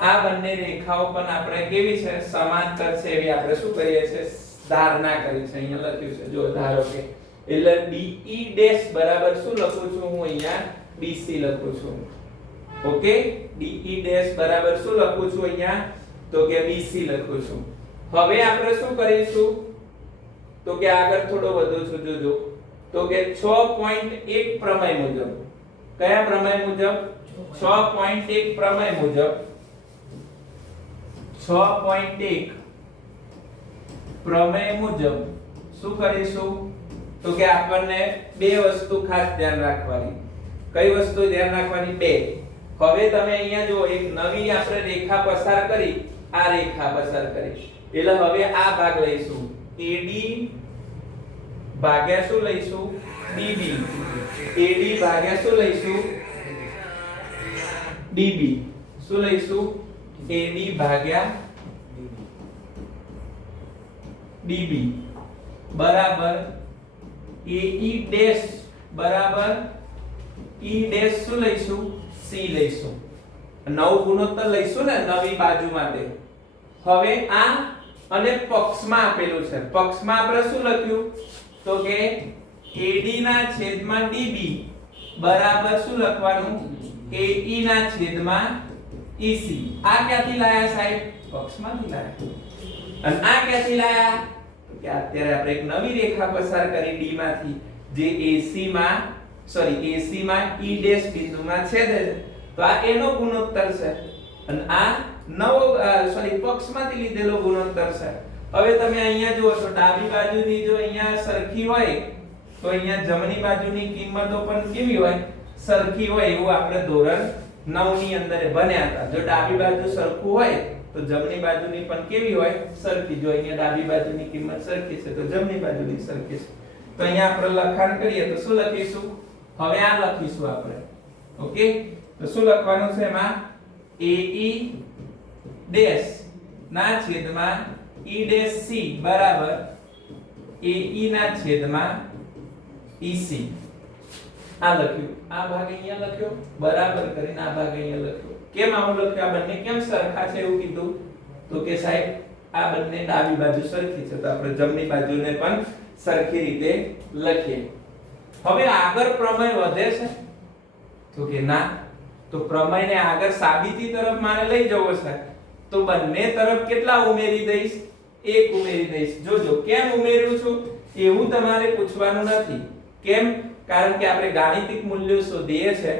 આ બંને રેખાઓ પણ આપણે કેવી છે? સમાંતર છે એવી આપણે શું કરીએ છે? ધારણા કરી છે. અહીંયા લખ્યું છે જો ધારો કે એટલે DE ડેશ બરાબર શું લખું છું હું? અહીંયા BC લખું છું. ઓકે, DE ડેશ બરાબર શું લખું છું અહીંયા તો કે BC લખું છું. હવે આપણે શું કરીશું તો કે આગળ થોડો વધુ છું, જોજો તો કે 6.1 પ્રમેય મુજબ. કયા પ્રમેય મુજબ? 6.1 પ્રમેય મુજબ 6.1 પ્રમેય મુજબ શું કરીશું તો કે આપણને બે વસ્તુ ખાસ ધ્યાન રાખવાની. કઈ વસ્તુ ધ્યાન રાખવાની? બે. હવે તમે અહીંયા જો એક નવી આપણે રેખા પસાર કરી, આ રેખા પસાર કરી એટલે હવે આ ભાગ લઈશું AD ભાગ્યા શું લઈશું? DB. AD ભાગ્યા શું લઈશું? DB. શું લઈશું? AD ભાગ્યા DB બરાબર AE ડેશ બરાબર E ડેશ શું લઈશું? C લઈશું. નવું ગુણોત્તર લઈશું ને નવી બાજુ માટે. હવે આ અને પક્ષમાં આપેલું છે, પક્ષમાં આપણે શું લખ્યું તો કે AD ના છેદમાં DB બરાબર શું લખવાનું? AE ના છેદમાં EC. આ ક્યાંથી લાયા સાહેબ? પક્ષમાંથી લાયા. અને આ ક્યાંથી લાયા કે અત્યારે આપણે એક નવી રેખા પસાર કરી D માંથી જે AC માં E ડેશ બિંદુમાં છેદે છે, તો આ એનો ગુણોત્તર છે અને આ નવો પક્ષમાંથી લીધેલો ગુણોત્તર છે. હવે તમે અહીંયા જુઓ છો ડાબી બાજુની જો અહીંયા સરખી હોય તો અહીંયા જમણી બાજુની કિંમતો પણ કેવી હોય? સરખી હોય. એવું આપણે ધોરણ 9 ની અંદર ભણ્યા હતા. જો ડાબી બાજુ સરખું હોય તો જમણી બાજુની પણ કેવી હોય? સરખી. જો અહીંયા ડાબી બાજુની કિંમત સરખી છે તો જમણી બાજુની સરખી છે. તો અહીંયા આપણે લખાણ કરીએ તો શું લખીશું? હવે આ લખીશું આપણે. ઓકે, તો શું લખવાનું છે એમાં? AE ડેશ ના છેદમાં E ડેશ C બરાબર AE ના છેદમાં EC. આ લખ્યું, આ ભાગ અહીંયા લખ્યો, બરાબર કરીને આ ભાગ અહીંયા લખ્યો. કેમ આવું લખ્યું? આ બંને કેમ સરખા છે એવું કીધું? તો કે સાહેબ આ બંને ડાબી બાજુ સરખી છે તો આપણે જમણી બાજુને પણ સરખી રીતે લખીએ. હવે આગળ પ્રમેય વધે છે તો કે ના, તો પ્રમેયને આગળ સાબિતી તરફ મારે લઈ જવો છે તો બંને તરફ કેટલા ઉમેરી દઈશ? 1 ઉમેરી દઈશ. જોજો કેમ ઉમેર્યું છું એવું તમારે પૂછવાનું નથી. કેમ? કારણ કે આપણે ગાણિતિક મૂલ્યો શોધીએ છે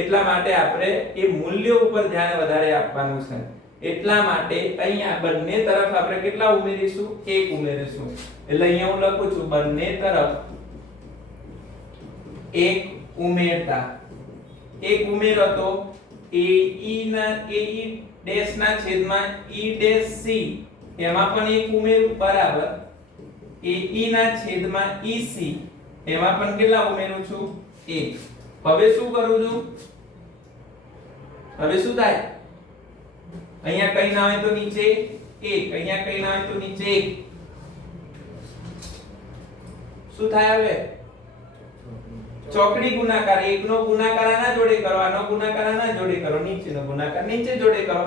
એટલા માટે આપણે એ મૂલ્યો ઉપર ધ્યાન વધારે આપવાનું છે. એટલા માટે અહીંયા બંને તરફ આપણે કેટલા ઉમેરીશું? 1 ઉમેરીશું. એટલે અહીંયા હું લખું છું બંને તરફ 1 ઉમેરતા 1 ઉમેરો તો AE ડેશ ના છેદમાં E ડેશ C એમાં પણ 1 ઉમેરું બરાબર. AE ના છેદમાં EC એમાં પણ કેટલા ઉમેરું છું? 1. હવે શું કરું છું? હવે શું થાય? અહીંયા કઈ ના હોય તો નીચે 1, અહીંયા કઈ ના હોય તો નીચે 1. શું થાય હવે? ચોકડી ગુણાકાર. 1 નો ગુણાકાર આના જોડે કરો, આનો ગુણાકાર આના જોડે કરો, નીચેનો ગુણાકાર નીચે જોડે કરો.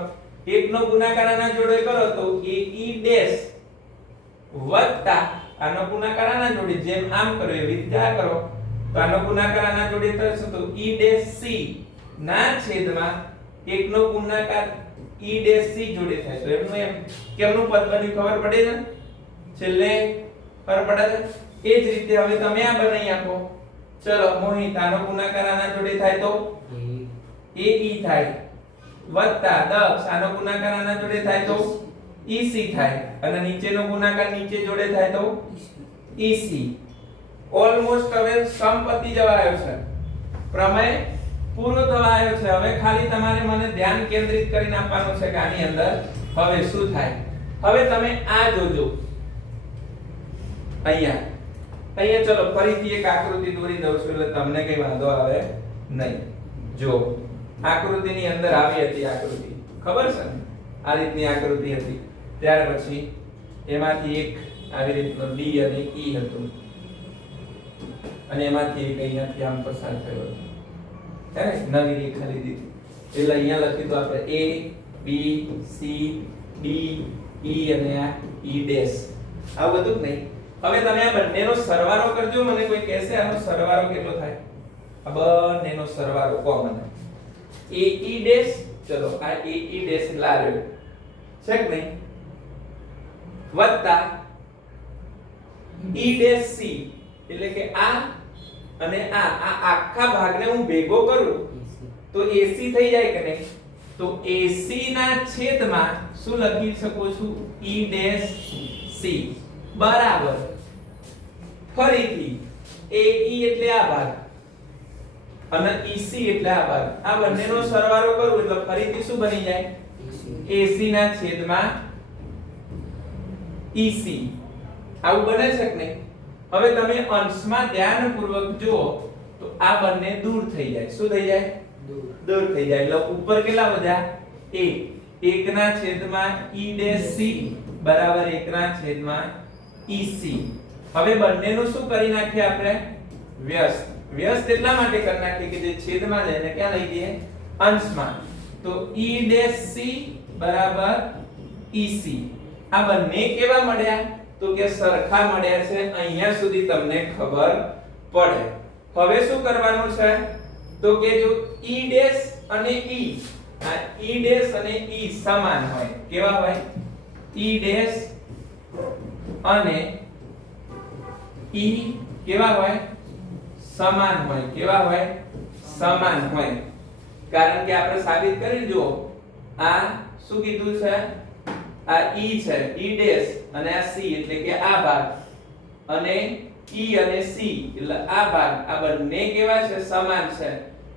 1 નો ગુણાકાર આના જોડે કરો તો AE ડેશ વત્તા આનો ગુણાકાર આના જોડે, જેમ આમ કરો એવી રીતે આ કરો તો આનો ગુણાકાર આના જોડે થશે તો E ડેશ C ના છેદમાં 1 નો ગુણાકાર E ડેશ C જોડે થાય તો એમનું એમ કેમનું પદ બન્યું ખબર પડે છે? છેલ્લે ખબર પડે છે? એ જ રીતે હવે તમે આ બનાવી આપો. ચલો મોહિત આનો ગુણાકાર આના જોડે થાય તો AE થાય વત્તા દક્ષ આનો ગુણાકાર આના જોડે થાય તો EC થાય અને નીચેનો ગુણાકાર નીચે જોડે થાય તો EC. ઓલમોસ્ટ હવે સમ પતી જવા આવ્યો છે, પ્રમેય પૂરો થવા આવ્યો છે. હવે ખાલી તમારે મને ધ્યાન કેન્દ્રિત કરીને આપવાનું છે કે આની અંદર હવે શું થાય. હવે તમે આ જોજો અહીંયા ચલો ફરીથી એક આકૃતિ દોરી દઉં છું એટલે તમને કઈ વાંધો આવે નહીં. જો આકૃતિની અંદર આવી હતી આકૃતિ, ખબર છે ને? આ રીતની આકૃતિ હતી. ત્યાર પછી એમાંથી એક આવી રીતનો D અને E હતું અને એમાંથી એક અહીંયાથી આમ પસાર થયો હતો, હે ને? નવી રેખા લીધી એટલે અહીંયા લખ્યું તો આપણે A B C D E અને આ E ડેશ આવું બધું જ નહીં. હવે તમે આ બંનેનો સરવાળો કરજો. મને કોઈ કહેશે આનો સરવાળો કેટલો થાય? આ બંનેનો સરવાળો કોમન AE ડેશ, ચલો આ AE ડેશ લાવ્યો છે કે નહીં, વત્તા E ડેશ C એટલે કે આ અને આ આખા ભાગને હું ભેગો કરું તો AC થઈ જાય કે નહીં? તો AC ના છેદમાં શું લખી શકું છું? E ડેશ C બરાબર. ફરીથી AE એટલે આ ભાગ અને EC એટલે આ ભાગ, આ બંનેનો સરવાળો કરું એટલે ફરીથી શું બની જાય? AC ના છેદમાં EC. આવું બને છે કે નહીં? હવે તમે અંશમાં ધ્યાનપૂર્વક જુઓ તો આ બંને દૂર થઈ જાય. શું થઈ જાય? દૂર થઈ જાય. એટલે ઉપર કેટલા વધ્યા? 1. 1 ના છેદમાં E ડેશ C બરાબર 1 ના છેદમાં EC. હવે બંનેનું શું કરી નાખીએ આપણે? વ્યસ્ત. વ્યસ્ત એટલા માટે કરી નાખીએ કે જે છેદમાં જાય ને ક્યાં લઈ જઈએ? અંશમાં. તો E ડેશ C બરાબર EC. આ બંને કેવા મળ્યા? તો કે સરખા મળ્યા છે. અહીંયા સુધી તમને ખબર પડે. હવે શું કરવાનું છે? તો કે જો E ડેશ અને E, આ E ડેશ અને E સમાન હોય, કેવા હોય? E ડેશ અને E કેવા હોય? સમાન હોય. કેવા હોય? સમાન હોય. કારણ કે આપણે સાબિત કરી જો આ શું કીધું છે? આ E છે, E ડેશ અને આ C એટલે કે આ ભાગ અને E અને C એટલે આ ભાગ, આ બંને કેવા છે? સમાન છે.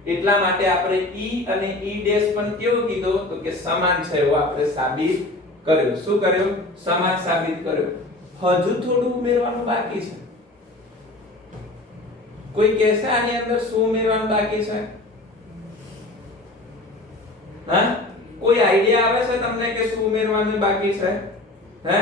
એટલા માટે આપણે E અને E ડેશ પણ કેવું કીધું? તો કે સમાન છે એવું આપણે સાબિત કર્યું. શું કર્યું? સમાન સાબિત કર્યું. હજુ થોડું ઉમેરવાનું બાકી છે. કોઈ કહેશે આની અંદર શું ઉમેરવાનું બાકી છે? હા, કોઈ આઈડિયા આવે છે તમને કે શું ઉમેરવાનું બાકી છે? હે?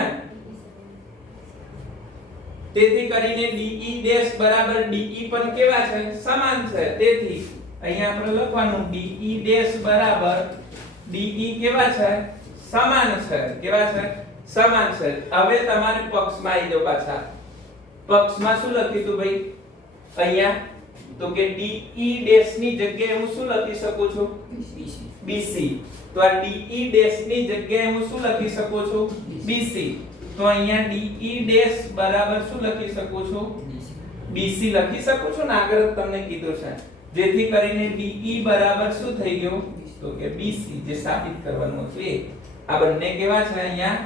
તેથી કરીને DE ડેશ બરાબર DE પણ કેવા છે? સમાન છે. તેથી અહીંયા આપણે લખવાનું DE ડેશ બરાબર DE કેવા છે? સમાન છે. કેવા છે? સમાન છે. હવે તમારે પક્ષમાં આવી જાવ પાછા. પક્ષમાં શું લખ્યું તું ભાઈ? અહીંયા તો કે DE ડેશ ની જગ્યાએ હું શું લખી શકું છું? BC. તો આ DE ડેશ ની જગ્યાએ હું શું લખી શકું છું? BC. તો અહીંયા DE ડેશ બરાબર શું લખી શકું છું? BC લખી શકું છું ને, આગળ તમને કીધું છે. જેથી કરીને DE બરાબર શું થઈ ગયું? તો કે BC, જે સાબિત કરવાનું છે. આ બંને કેવા છે? અહીંયા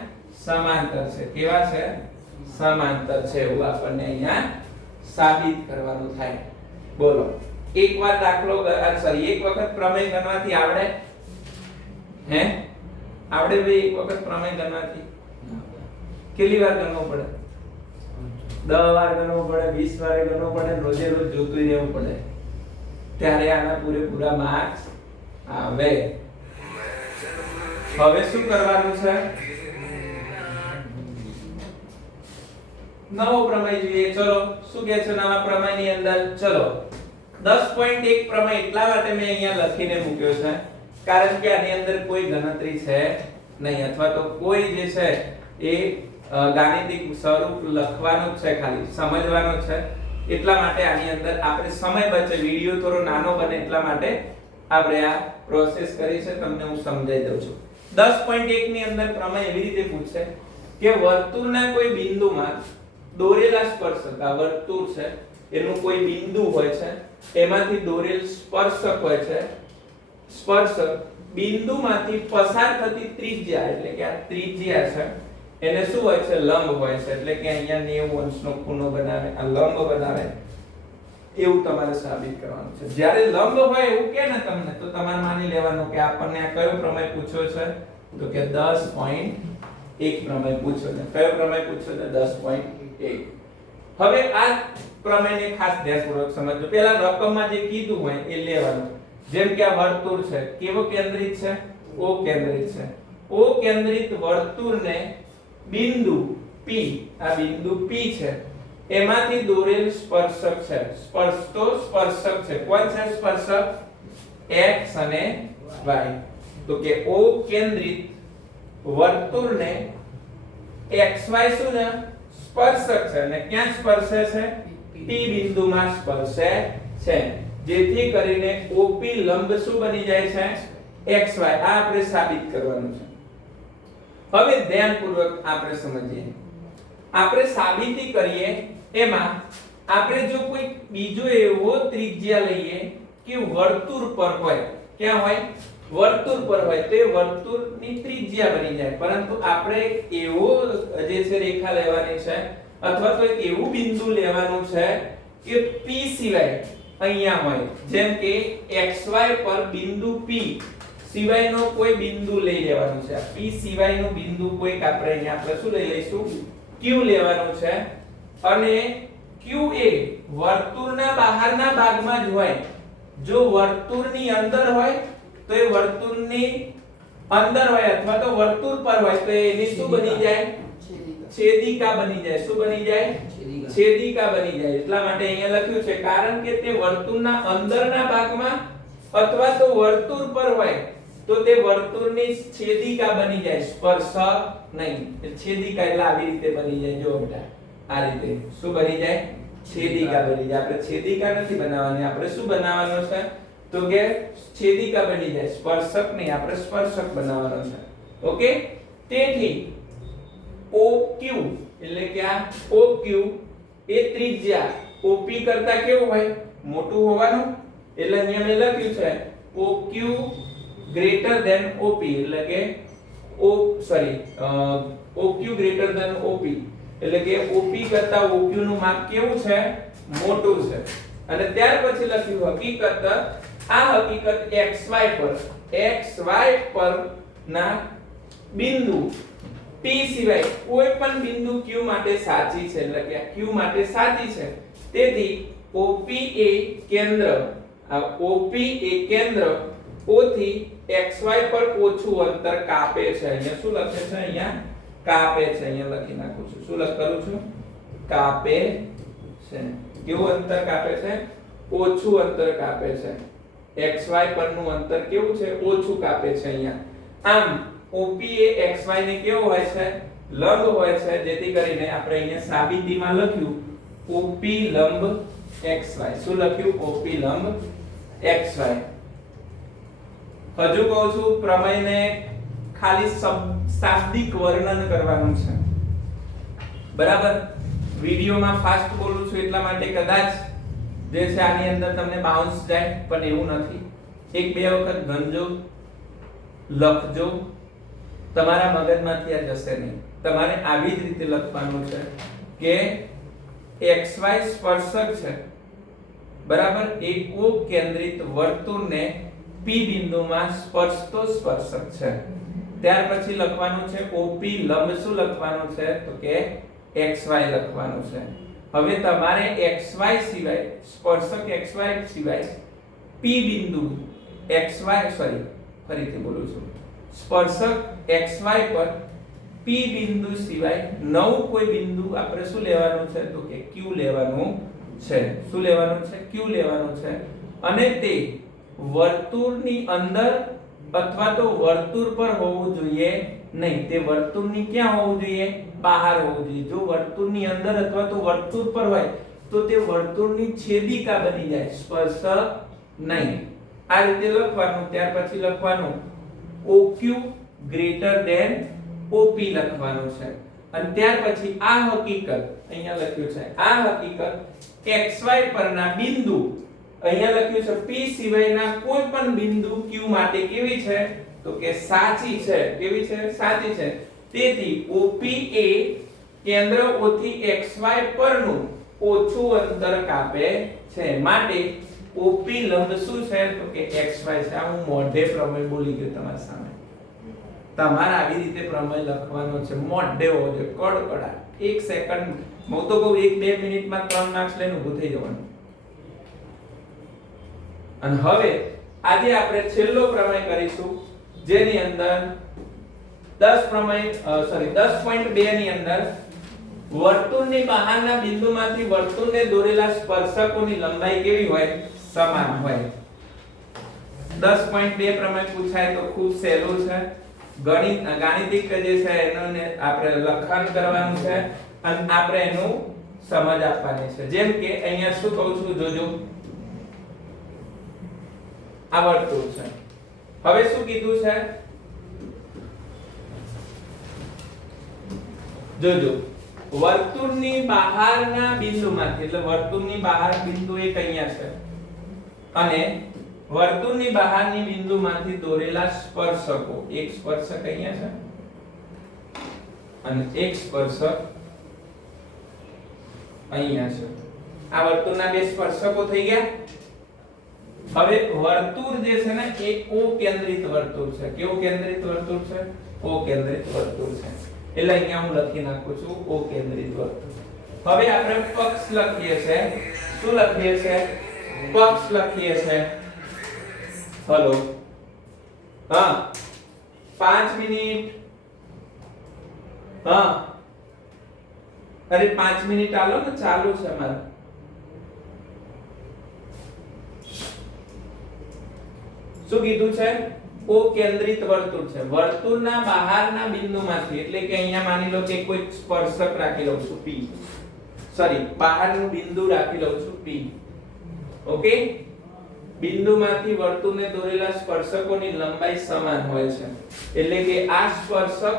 સમાંતર છે. કેવા છે? સમાંતર છે. એવું આપણને અહીંયા સાબિત કરવાનું થાય. બોલો, એકવાર દાખલો સોરી એક વખત પ્રમેય ગણવાથી આવડે? હે? આવડે ભાઈ? એક વખત પ્રમેય ગણવાથી કેટલી વાર ગણવું પડે? 10 વાર ગણવું પડે, 20 વાર ગણવું પડે, રોજે રોજ જોતું રહેવું પડે, ત્યારે આના પૂરેપૂરા માર્ક્સ આવે. હવે શું કરવાનું છે? નવો પ્રમેય જોઈએ. ચલો, શું કહે છે નવા પ્રમેયની અંદર? ચલો, 10.1 પ્રમેય એટલા માટે મેં અહીંયા લખીને મૂક્યો છે કારણ કે આની અંદર કોઈ ગણતરી છે નહીં, અથવા તો કોઈ જે છે એ ગાણિતિક સ્વરૂપ લખવાનું જ છે, ખાલી સમજવાનું છે. એટલા માટે આની અંદર આપણે સમય બચે, વિડિયો થોડો નાનો બને એટલા માટે આપણે આ પ્રોસેસ કરી છે. તમને હું સમજાઈ દઉં છું. 10.1 ની અંદર પ્રમેય એવી રીતે પૂછે કે વર્તુળના કોઈ બિંદુમાં દોરેલા સ્પર્શક, આ વર્તુળ છે એનું કોઈ બિંદુ હોય છે, એમાંથી દોરેલ સ્પર્શક હોય છે. સ્પર્શક બિંદુમાંથી પસાર થતી ત્રિજ્યા, એટલે કે આ ત્રિજ્યા છે, એને શું હોય છે? લંબ હોય છે. એટલે કે અહીંયા 90 અંશનો ખૂણો બનાવે, આ લંબ બનાવે. એવું તમારે સાબિત કરવાનું છે. જ્યારે લંબ હોય એવું કે ને તમને, તો તમારે માની લેવાનું કે આપણને આ કયો પ્રમેય પૂછ્યો છે? તો કે 10.1 પ્રમેય પૂછ્યો છે. કયો પ્રમેય પૂછ્યો છે? 10.1. હવે આ પ્રમેયને ખાસ ધ્યાનપૂર્વક સમજજો. પહેલા રકમમાં જે કીધું હોય એ લેવાનું. જેમ કે આ વર્તુળ છે, કેવો કેન્દ્રિત છે? O કેન્દ્રિત છે. O કેન્દ્રિત વર્તુળને બિંદુ P, આ બિંદુ P છે, એમાંથી દોરેલ સ્પર્શક છે. સ્પર્શ તો સ્પર્શક છે. કોણ છે સ્પર્શક? x અને y. તો કે O કેન્દ્રિત વર્તુળને xy શું છે? સ્પર્શક છે. અને ક્યાં સ્પર્શે છે? P બિંદુમાં સ્પર્શે છે. જેથી કરીને OP લંબ શું બની જાય છે? xy. આ આપણે સાબિત કરવાનું છે. હવે ધ્યાનપૂર્વક આપણે સમજીએ. આપણે સાબિતી કરીએ એમાં આપણે જો કોઈ બીજો એવો ત્રિજ્યા લઈએ કે વર્તુળ પર હોય, ક્યાં હોય? વર્તુળ પર હોય, તો એ વર્તુળની ત્રિજ્યા બની જાય. પરંતુ આપણે એવો જે છે રેખા લેવાની છે, અથવા તો એક એવું બિંદુ લેવાનું છે કે P સિવાય અહીંયા હોય. જેમ કે xy પર બિંદુ P સિવાયનો કોઈ બિંદુ લઈ લેવાનું છે. P સિવાયનું બિંદુ કોઈક આપણે શું લઈ લઈશું? Q લેવાનું છે. અને Q એ વર્તુળના બહારના ભાગમાં જ હોય. જો વર્તુળની અંદર હોય તો એ વર્તુળની અંદર હોય, અથવા તો વર્તુળ પર હોય તો એની શું બની જાય? છેદિકા બની જાય. શું બની જાય? છેદિકા બની જાય. એટલા માટે અહીંયા લખ્યું છે કારણ કે તે વર્તુળના અંદરના ભાગમાં અથવા તો વર્તુળ પર હોય તો તે વર્તુળની છેદિકા બની જાય, સ્પર્શક નહીં. છેદિકા એટલે આવી રીતે બની જાય. જો બેટા, આ રીતે શું બની જાય? છેદિકા બની જાય. આપણે છેદિકા નથી બનાવવાની, આપણે શું બનાવવાનું છે? તો કે છેદિકા બની જાય, સ્પર્શક નહીં. આપણે સ્પર્શક બનાવવાનો છે. ઓકે? તેથી OQ એટલે કે આ OQ એ ત્રિજ્યા OP કરતા કેવું હોય? મોટું હોવાનું. એટલે અહીંયા મેં લખ્યું છે OQ greater than OP, એટલે કે OQ greater than OP, એટલે કે OP કરતા OQ નું માપ કેવું છે? મોટું છે. અને ત્યાર પછી લખ્યું હકીકત. આ હકીકત XY પર ના બિંદુ P સિવાય કોઈ પણ બિંદુ Q માટે સાચી છે. એટલે કે Q માટે સાચી છે. તેથી OP એ કેન્દ્ર, આ OP એ કેન્દ્ર O થી XY પર ઓછું અંતર કાપે છે. અહીંયા શું લખે છે? અહીંયા કાપે છે. અહીંયા લખી નાખું છું. શું કરું છું? કાપે છે. કેવું અંતર કાપે છે? ઓછું અંતર કાપે છે. XY પરનું અંતર કેવું છે? ઓછું કાપે છે. અહીંયા આમ OP એ XY ને કેવો હોય છે લંબ હોય છે જેથી કરીને આપણે અહીંયા સાબિતીમાં લખ્યું OP લંબ XY શું લખ્યું OP લંબ XY હજુ કહું છું પ્રમેયને ખાલી શાબ્દિક વર્ણન કરવાનું છે બરાબર વિડિયોમાં ફાસ્ટ બોલું છું એટલા માટે કદાચ જે છે આની અંદર તમને બાઉન્સ જાય પણ એવું નથી એક બે વખત ગણજો લખજો તમારા મગજમાંથી આ જશે નહીં તમારે આવી જ રીતે લખવાનું છે કે XY સ્પર્શક છે બરાબર એક O કેન્દ્રિત વર્તુળને P બિંદુમાં સ્પર્શતો સ્પર્શક છે ત્યાર પછી લખવાનું છે OP લંબ શું લખવાનું છે તો કે XY લખવાનું છે હવે તમારે XY સિવાય સ્પર્શક XY સિવાય P બિંદુ ફરીથી બોલું છું સ્પર્શક XY પર P બિંદુ સિવાય નવું કોઈ બિંદુ આપણે શું લેવાનું છે તો કે Q લેવાનું છે શું લેવાનું છે Q લેવાનું છે અને તે વર્તુળની અંદર અથવા તો વર્તુળ પર હોવું જોઈએ નહીં તે વર્તુળની ક્યાં હોવું જોઈએ બહાર હોવું જોઈએ જો વર્તુળની અંદર અથવા તો વર્તુળ પર હોય તો તે વર્તુળની છેદિકા બની જાય સ્પર્શક નહીં આ રીતે લખવાનું ત્યાર પછી લખવાનું OQ ગ્રેટર ધેન OP લખવાનું છે અને ત્યાર પછી આ હકીકત અહીંયા લખ્યું છે આ હકીકત XY પરના બિંદુ અહીંયા લખ્યું છે P સિવાયના કોઈ પણ બિંદુ Q માટે કેવી છે તો કે સાચી છે કેવી છે સાચી છે તેથી OP એ કેન્દ્ર O થી XY પરનું ઓછું અંતર કાપે છે માટે OP લંબ શું છે તો કે XY છે આ હું મોઢે પ્રમેય બોલી ગયો તમારી સામે તમારે આવી રીતે પ્રમેય લખવાનો છે મોઢે હોવો જોઈએ કડકડા 1 સેકન્ડ હું તો કહું 1-2 મિનિટમાં 3 માર્ક્સ લઈને ઊભું થઈ જવાનું અને હવે આજે આપણે છેલ્લો પ્રમેય કરીશું જેની અંદર 10.2 ની અંદર વર્તુળની બહારના બિંદુમાંથી વર્તુળને દોરેલા સ્પર્શકોની લંબાઈ કેવી હોય સમાન હોય 10.2 પ્રમેય પૂછાય તો ખૂબ સહેલું છે ગાણિતિક જે છે એને આપણે લખાણ કરવાનું છે અને આપણે એનું સમજ આપવાની છે જેમ કે અહીંયા શું કહું છું જોજો આ વર્તુળ છે હવે શું કીધું છે જોજો વર્તુળની બહારના બિંદુમાંથી એટલે વર્તુળની બહાર બિંદુ એક અહીંયા છે અને વર્તુળની બહારની બિંદુમાંથી દોરેલા સ્પર્શકો એક સ્પર્શક અહીંયા છે અને એક સ્પર્શક અહીંયા છે આ વર્તુળના બે સ્પર્શકો થઈ ગયા હવે વર્તુળ જે છે ને એ O કેન્દ્રિત વર્તુળ છે કેવું કેન્દ્રિત વર્તુળ છે O કેન્દ્રિત વર્તુળ છે એટલે અહીંયા હું લખી નાખું છું O કેન્દ્રિત વર્તુળ હવે આપણે પક્ષ લખીએ છે શું લખીએ છે પક્ષ લખીએ છે હલો હા 5 મિનિટ હા અરે 5 મિનિટ આલો ને ચાલુ છે મારે શું કીધું છે O કેન્દ્રિત વર્તુળ છે વર્તુળના બહારના બિંદુમાંથી એટલે કે અહીંયા માની લો કે કોઈ સ્પર્શક રાખી લઉં છું P બહારનું બિંદુ રાખી લઉં છું P ઓકે બિંદુમાંથી વર્તુળને દોરેલા સ્પર્શકોની લંબાઈ સમાન હોય છે એટલે કે આ સ્પર્શક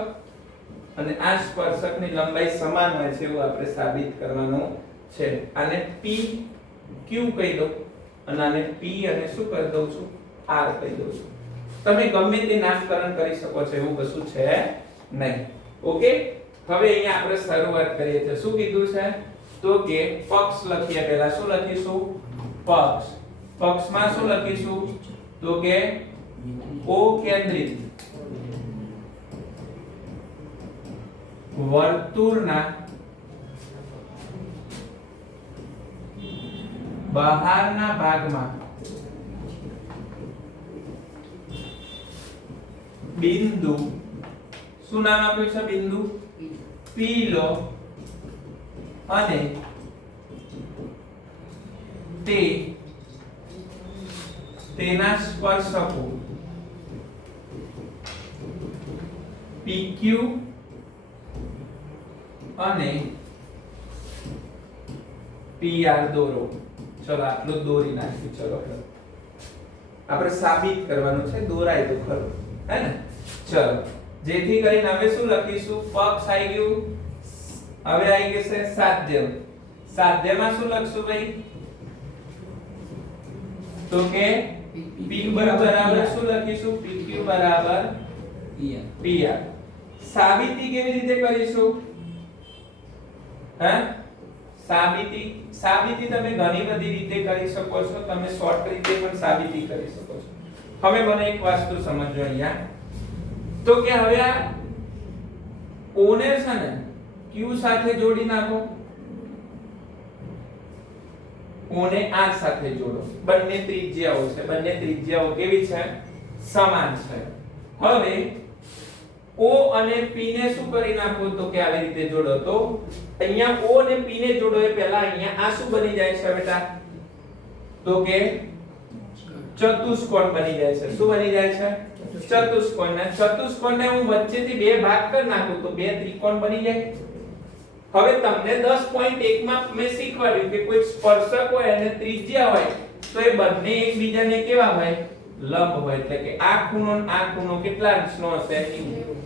અને આ સ્પર્શકની લંબાઈ સમાન હોય છે એવું આપણે સાબિત કરવાનું છે આને P Q કહી દો અને આને P અને શું કરી દઉં છું R કહી દઉં છું તમે ગમે તે નામકરણ કરી શકો છો એવું કશું છે નહીં ઓકે હવે અહીંયા આપણે શરૂઆત કરીએ છીએ શું કીધું છે તો કે પક્ષ લખીએ પહેલા શું લખીશું પક્ષમાં શું લખીશું તો કે O કેન્દ્રિત વર્તુળના બહારના ભાગમાં બિંદુ શું નામ આપ્યું છે બિંદુ P લો અને તેના સ્પર્શકો PQ અને PR દોરો. ચલો આટલું દોરી નાખ્યું. ચલો આપણે સાબિત કરવાનું છે, દોરાય તો ખરું, હે ને? ચલો જેથી કરીને હવે શું લખીશું? પક્ષ આવી ગયું, હવે આવી ગયું છે સાધ્ય. સાધ્યમાં શું લખશું ભાઈ? તો કે PQ બરાબર શું લખીશું? PQ બરાબર PR. સાબિતી કેવી રીતે કરીશું? હે? સાબિતી તમે ઘણી બધી રીતે કરી શકો છો. તમે શોર્ટ રીતે પણ સાબિતી કરી શકો છો. હવે મને એક વસ્તુ સમજો અહીંયા, તો કે હવે આ O ને છે ને Q સાથે જોડી નાખો, O ને R સાથે જોડો. બંને ત્રિજ્યાઓ છે, બંને ત્રિજ્યાઓ કેવી છે? સમાન છે. હવે O અને P ને શું કરી નાખો? તો કે આવી રીતે જોડો. તો અહીંયા O અને P ને જોડો એ પહેલા અહીંયા આ શું બની જાય છે બેટા? તો કે ચતુષ્કોણ બની જાય છે. શું બની જાય છે? ચતુષ્કોણ. ને ચતુષ્કોણને હું વચ્ચેથી બે ભાગ કરી નાખું તો બે ત્રિકોણ બની જાય. હવે તમને 10.1 માં મેં શીખવાડ્યું કે કોઈ સ્પર્શક હોય અને ત્રિજ્યા હોય તો એ બંને એકબીજાને કેવા હોય? લંબ હોય. એટલે કે આ ખૂણો ને આ ખૂણો કેટલા અંશનો હશે?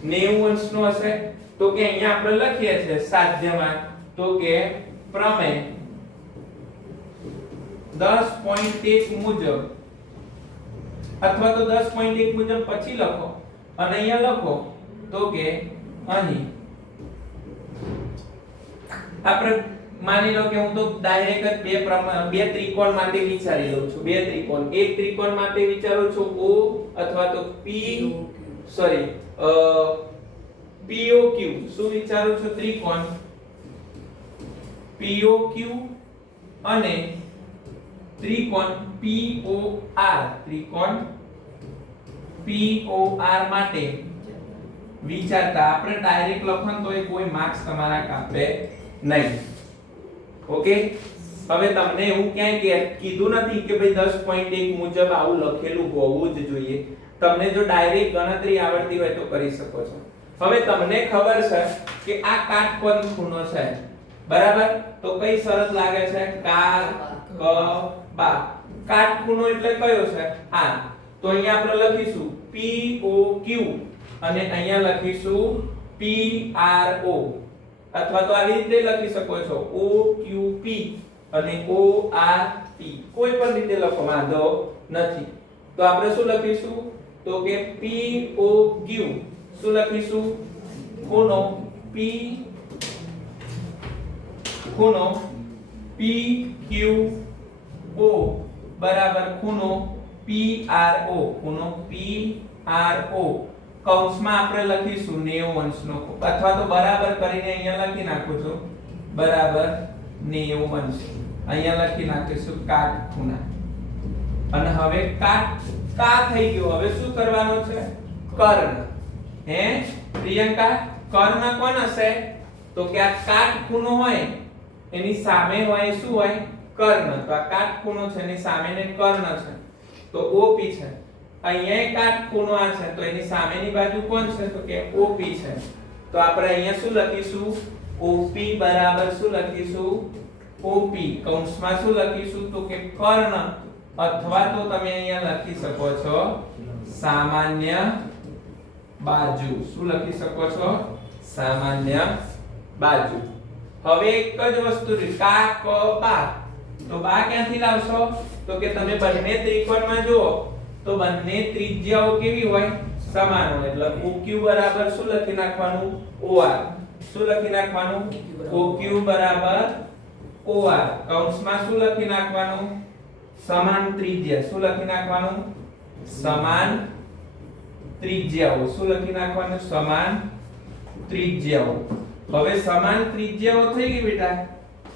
90 અંશનો હશે. તો કે અહીંયા આપણે લખીએ છીએ સાધ્યમાં તો કે પ્રમેય 10.1 મુજબ અથવા તો 10.1 મુજબ પછી લખો અને અહીંયા લખો તો કે અહીં આપણે માની લો કે હું તો ડાયરેક્ટ જ બે ત્રિકોણ માટે વિચારી લઉં છું. બે ત્રિકોણ, એક ત્રિકોણ માટે વિચારું છું O અથવા તો POQ. શું વિચારું છું? ત્રિકોણ POQ અને ત્રિકોણ POR. ત્રિકોણ POR માટે વિચારતા આપણે ડાયરેક્ટ લખો તો એ કોઈ માર્ક્સ તમારા કાપે નહીં. ઓકે, હવે તમને એવું ક્યાંય કીધું નથી કે ભાઈ 10.1 મુજબ આવું લખેલું હોવું જ જોઈએ. તમને જો ડાયરેક્ટ ગણતરી આવડતી હોય તો કરી શકો છો. હવે તમને ખબર છે કે આ કાટકોણ ખૂણો છે, બરાબર? તો કઈ શરત લાગે છે? કાટખૂણો એટલે કયો છે? આ. તો અહીંયા આપણે લખીશું POQ અને અહીંયા લખીશું PRO, અથવા તો આવી રીતે લખી શકો છો OQP અને ORP. કોઈ પણ રીતે લખો, વાંધો નથી. તો આપણે શું લખીશું? તો કે POQ શું લખીશું? ખૂણો PQO બરાબર ખૂણો PRO. ખૂણો PRO કૌંસમાં આપણે લખીશું 90 અંશનો, અથવા તો બરાબર કરીને અહીંયા લખી નાખું છું બરાબર 90 અંશ. અહીંયા લખી નાખીશું કાટખૂણા. અને હવે કા થઈ ગયો. હવે શું કરવાનું છે? કર્ણ. હે પ્રિયંકા, કર્ણ કોણ હશે? તો કે આ કાટખૂણો હોય એની સામે હોય શું હોય? કર્ણ. તો આ કાટખૂણો છે એની સામેને કર્ણ છે તો OP છે. અહીંયા કાટખૂણો આ છે તો એની સામેની બાજુ કોણ છે? તો કે OP છે. તો આપણે અહીંયા શું લખીશું? OP બરાબર શું લખીશું? OP કૌંસમાં શું લખીશું? તો કે કર્ણ, અથવા તો તમે અહીંયા લખી શકો છો સામાન્ય બાજુ. શું લખી શકો છો? સામાન્ય બાજુ. હવે એક જ વસ્તુ કા ક બા. તો બા ક્યાંથી લાવશો? તો કે તમે બંને ત્રિકોણમાં જુઓ તો બંને ત્રિજ્યાઓ કેવી હોય? સમાન હોય. એટલે OQ બરાબર શું લખી નાખવાનું? OR. શું લખી નાખવાનું? OQ બરાબર OR. કૌંસમાં શું લખી નાખવાનું? સમાન ત્રિજ્યા. શું લખી નાખવાનું? સમાન ત્રિજ્યાઓ. શું લખી નાખવાનું? સમાન ત્રિજ્યાઓ. હવે સમાન ત્રિજ્યાઓ થઈ ગઈ બેટા.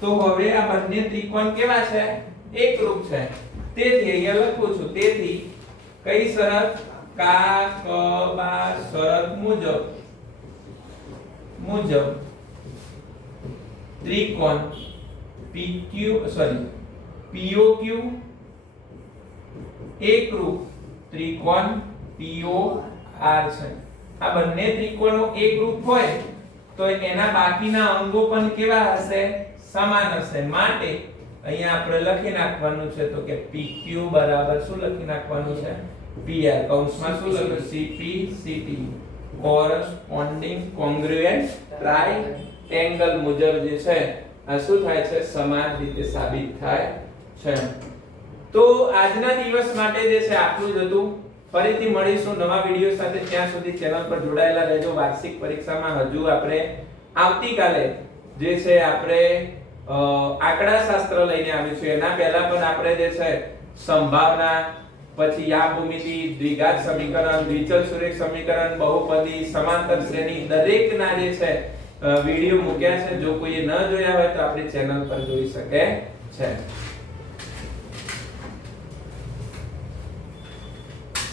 તો હવે આ બંને ત્રિકોણ કેવા છે? એકરૂપ છે. તેથી અહીંયા લખું છું. તેથી કઈ શરત? કા ક બા શરત મુજબ ત્રિકોણ POQ એકરૂપ ત્રિકોણ POR છે. આ બંને ત્રિકોણો એકરૂપ હોય તો એના બાકીના અંગો પણ કેવા હશે? સમાન હશે. માટે અહીંયા આપણે લખી નાખવાનું છે તો કે PQ બરાબર શું લખી નાખવાનું છે? PR કૌંસમાં શું લખ્યું? CP CT corresponding congruent triangle મુજબ જે છે આ શું થાય છે? સમાન રીતે સાબિત થાય છે. તો આજના દિવસ માટે જે છે આટલું જ હતું. ફરીથી મળીશું નવા વિડિયો સાથે. ત્યાં સુધી ચેનલ પર જોડાયેલા રહેજો. વાર્ષિક પરીક્ષામાં હજુ આપણે આવતીકાલે જે છે આપણે આંકડાશાસ્ત્ર લઈને આવ્યું છે. એના પહેલા પણ આપણે જે છે સંભાવના, પછી યા ભૂમિતિ, દ્વિઘાત સમીકરણ, દ્વિચલ સુરેખ સમીકરણ, બહુપદી, સમાંતર શ્રેણી દરેકના જે છે વિડિયો મૂક્યા છે. જો કોઈએ ન જોયા હોય તો આપણી ચેનલ પર જોઈ શકે છે.